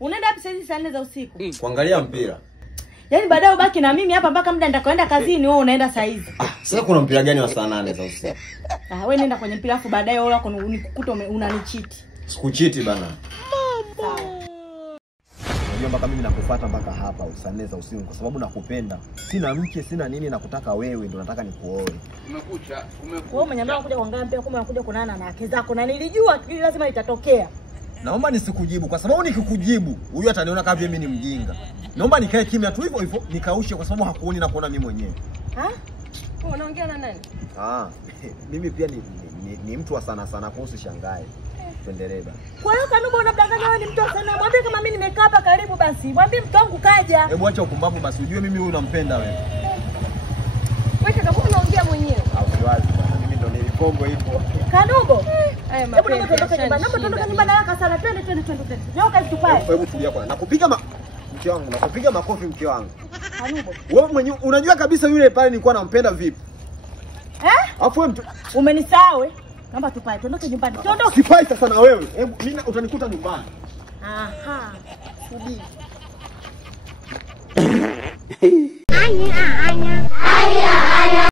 Unaenda wapi saa 4 za usiku? Kuangalia mpira. Yaani baadaye ubaki na mimi hapa mpaka muda nitakaoenda kazini wewe unaenda saa hizi. Sasa kuna mpira gani wa saa 8 za usiku? Wewe nenda kwenye mpira afu baadaye wewe wako unikukuta unanichiti. Sikuchiti bana. Unajua mpaka mimi nakufuata mpaka hapa saa 4 za usiku kwa sababu nakupenda. Sina mke, sina nini, nakutaka wewe ndio nataka nikuoe. Umekucha. Wewe umeniambia kuja kuangalia mpira kumbe unakuja kunana na wake zako na nilijua lazima litatokea. Naomba nisikujibu kwa sababu nikikujibu huyu ataniona kama mimi ni mjinga. Naomba nikae kimya tu hivyo hivyo nikaushe kwa sababu hakuoni na kuona mimi mwenyewe. Unaongea na nani? Mimi pia ni mtu wa sana kuhusu shangae. Tuendelee basi. Kwa hiyo Kanubo unadanganya wewe ni mtu wa sana. Mwambie kama mimi nimekaa hapa karibu basi. Mwambie mtu wangu kaja. Hebu acha upumbavu basi ujue mimi huyu nampenda wewe. Wewe kama unaongea mwenyewe. Au wazi bana mimi ndo nilipombo hivyo. Kanubo. Hebu tuondoke nyumbani. Naomba tuondoke nyumbani haraka sana. Twende. Nyoka tupae. Hebu tulia kwanza. Nakupiga mke wangu, nakupiga makofi mke wangu. Kanubo. Wewe mwenyewe unajua kabisa yule pale nilikuwa nampenda vipi? Afu wewe umenisahau. Naomba tupae. Tuondoke nyumbani. Tuondoke. Sipai sasa na wewe. Hebu mimi utanikuta nyumbani. Subiri.